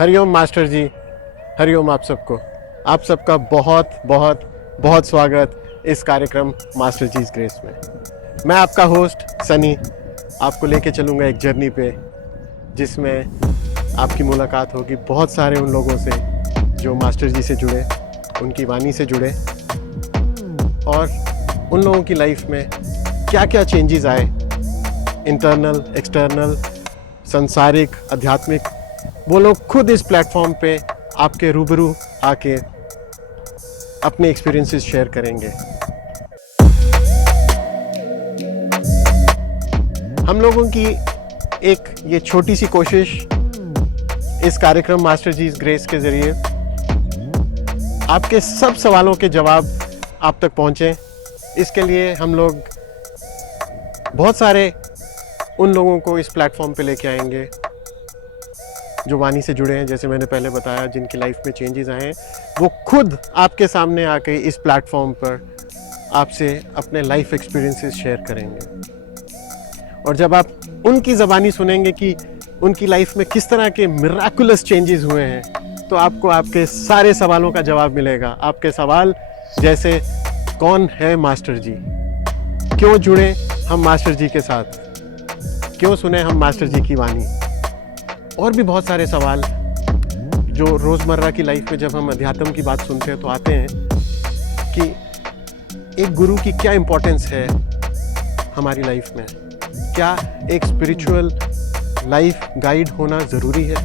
Hariom master जी, हरिओम आप सबको। आप सबका बहुत बहुत बहुत स्वागत इस कार्यक्रम मास्टर जीज ग्रेस में। मैं आपका होस्ट सनी आपको लेके चलूँगा एक जर्नी पे, जिसमें आपकी मुलाकात होगी बहुत सारे उन लोगों से जो मास्टर जी से जुड़े, उनकी वाणी से जुड़े, और उन लोगों की लाइफ में क्या क्या चेंजेस आए, इंटरनल, एक्सटर्नल, सांसारिक, आध्यात्मिक। वो लोग खुद इस प्लेटफॉर्म पे आपके रूबरू आके अपने एक्सपीरियंसेस शेयर करेंगे। हम लोगों की एक ये छोटी सी कोशिश इस कार्यक्रम मास्टर जीज ग्रेस के ज़रिए आपके सब सवालों के जवाब आप तक पहुँचें। इसके लिए हम लोग बहुत सारे उन लोगों को इस प्लेटफॉर्म पे लेके आएंगे जो वाणी से जुड़े हैं, जैसे मैंने पहले बताया, जिनकी लाइफ में चेंजेस आए हैं। वो खुद आपके सामने आके इस प्लेटफॉर्म पर आपसे अपने लाइफ एक्सपीरियंसेस शेयर करेंगे। और जब आप उनकी ज़बानी सुनेंगे कि उनकी लाइफ में किस तरह के मिराकुलस चेंजेस हुए हैं, तो आपको आपके सारे सवालों का जवाब मिलेगा। आपके सवाल जैसे कौन है मास्टर जी, क्यों जुड़े हम मास्टर जी के साथ, क्यों सुने हम मास्टर जी की वाणी, और भी बहुत सारे सवाल जो रोज़मर्रा की लाइफ में जब हम अध्यात्म की बात सुनते हैं तो आते हैं कि एक गुरु की क्या इम्पोर्टेंस है हमारी लाइफ में, क्या एक स्पिरिचुअल लाइफ गाइड होना ज़रूरी है।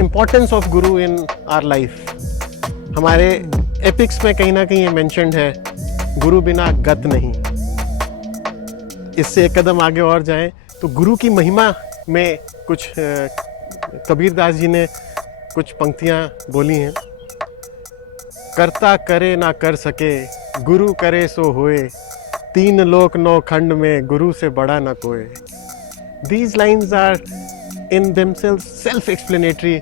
Importance of Guru in our life, हमारे एपिक्स में कहीं ना कहीं ये मेंशन्ड है, गुरु बिना गत नहीं। इससे एक कदम आगे और जाएं तो गुरु की महिमा में कुछ कबीरदास जी ने कुछ पंक्तियां बोली हैं। करता करे ना कर सके, गुरु करे सो होए, तीन लोक नौ खंड में गुरु से बड़ा ना कोई। These lines are in themselves self-explanatory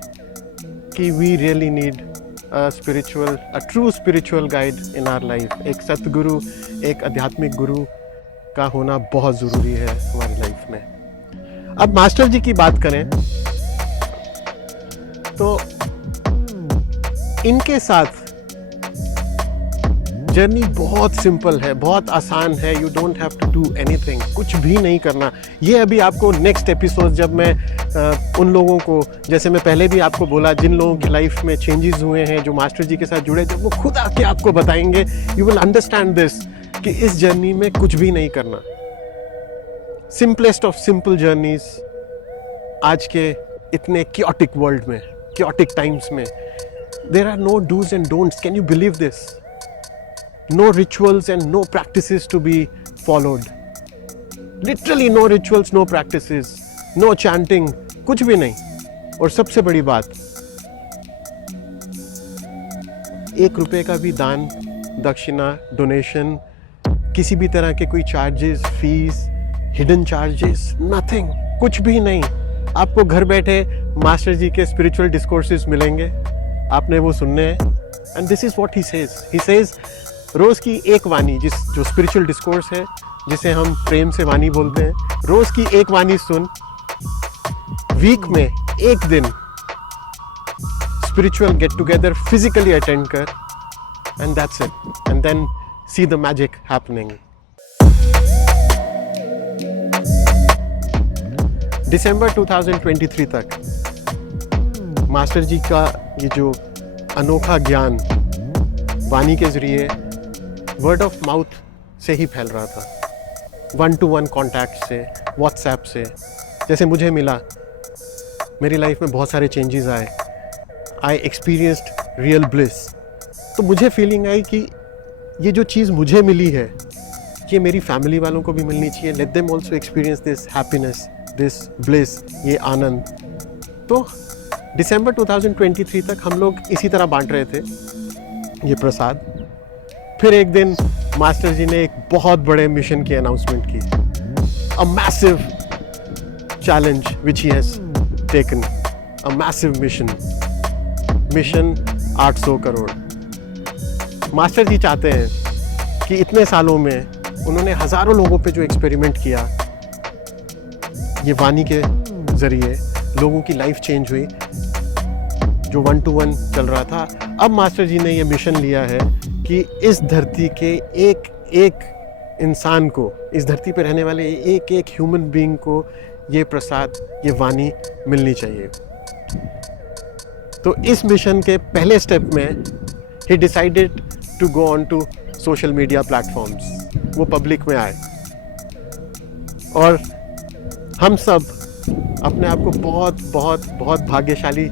कि we really need a true spiritual guide in our life। एक सतगुरु, एक आध्यात्मिक गुरु का होना बहुत ज़रूरी है हमारी लाइफ में। अब मास्टर जी की बात करें तो इनके साथ जर्नी बहुत सिंपल है, बहुत आसान है। You don't have to do anything, कुछ भी नहीं करना। ये अभी आपको नेक्स्ट एपिसोड जब मैं उन लोगों को, जैसे मैं पहले भी आपको बोला, जिन लोगों की लाइफ में चेंजेस हुए हैं, जो मास्टर जी के साथ जुड़े, जब वो खुद आके आपको बताएंगे, यू विल अंडरस्टैंड दिस कि इस जर्नी में कुछ भी नहीं करना। सिंपलेस्ट ऑफ सिंपल जर्नीज आज के इतने क्योटिक वर्ल्ड में, क्योटिक टाइम्स में, there are no dos and don'ts. Can you believe this? No rituals and no practices to be followed. Literally no rituals, no practices, no chanting, कुछ भी नहीं। और सबसे बड़ी बात, 1 रुपए का भी दान, दक्षिणा, डोनेशन, किसी भी तरह के कोई charges, fees, hidden charges, nothing, कुछ भी नहीं। आपको घर बैठे मास्टर जी के स्पिरिचुअल डिस्कोर्सेस मिलेंगे, आपने वो सुनने हैं। And this is what he says. रोज की एक वाणी, जो स्पिरिचुअल डिस्कोर्स है, जिसे हम प्रेम से वाणी बोलते हैं, रोज की एक वाणी सुन, वीक में एक दिन spiritual get together physically attend कर, and that's it, and then see the magic happening। दिसंबर 2023 तक मास्टर जी का ये जो अनोखा ज्ञान वाणी के जरिए वर्ड ऑफ माउथ से ही फैल रहा था, 1-to-1 कॉन्टैक्ट से, व्हाट्सएप से। जैसे मुझे मिला, मेरी लाइफ में बहुत सारे चेंजेस आए, आई एक्सपीरियंस्ड रियल ब्लिस। तो मुझे फीलिंग आई कि ये जो चीज़ मुझे मिली है, ये मेरी फैमिली वालों को भी मिलनी चाहिए। Let them also experience this happiness, this bliss, ये आनंद। तो दिसंबर 2023 तक हम लोग इसी तरह बांट रहे थे ये प्रसाद। फिर एक दिन मास्टर जी ने एक बहुत बड़े मिशन की अनाउंसमेंट की, a massive challenge which he has taken, a massive mission 800 crore. Master ji चाहते हैं कि इतने सालों में उन्होंने हज़ारों लोगों पे जो एक्सपेरिमेंट किया, ये वाणी के ज़रिए लोगों की लाइफ चेंज हुई, जो 1 to 1 चल रहा था। अब मास्टर जी ने ये मिशन लिया है कि इस धरती के एक एक इंसान को, इस धरती पर रहने वाले एक एक ह्यूमन बीइंग को ये प्रसाद, ये वाणी मिलनी चाहिए। तो इस मिशन के पहले स्टेप में ही decided to go on to social media platforms, वो पब्लिक में आए। और हम सब अपने आप को बहुत बहुत बहुत भाग्यशाली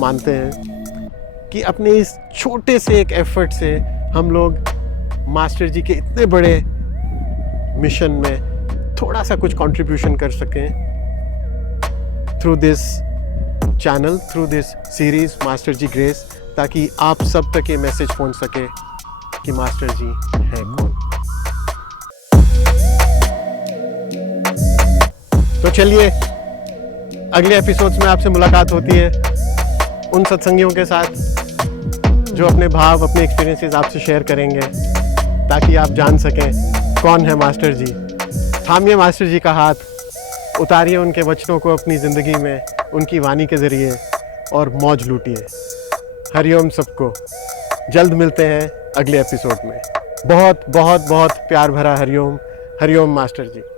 मानते हैं कि अपने इस छोटे से एक एफर्ट से हम लोग मास्टर जी के इतने बड़े मिशन में थोड़ा सा कुछ कंट्रीब्यूशन कर सकें through this channel, through this series master ji grace, ताकि आप सब तक ये मैसेज पहुंच सके कि मास्टर जी हैं कौन। तो चलिए अगले एपिसोड्स में आपसे मुलाकात होती है उन सत्संगियों के साथ जो अपने भाव, अपने एक्सपीरियंसेस आपसे शेयर करेंगे, ताकि आप जान सकें कौन है मास्टर जी। थामिए मास्टर जी का हाथ, उतारिए उनके वचनों को अपनी ज़िंदगी में, उनकी वाणी के ज़रिए, और मौज लूटिए। हरिओम सबको। जल्द मिलते हैं अगले एपिसोड में। बहुत बहुत बहुत प्यार भरा हरिओम। हरिओम मास्टर जी।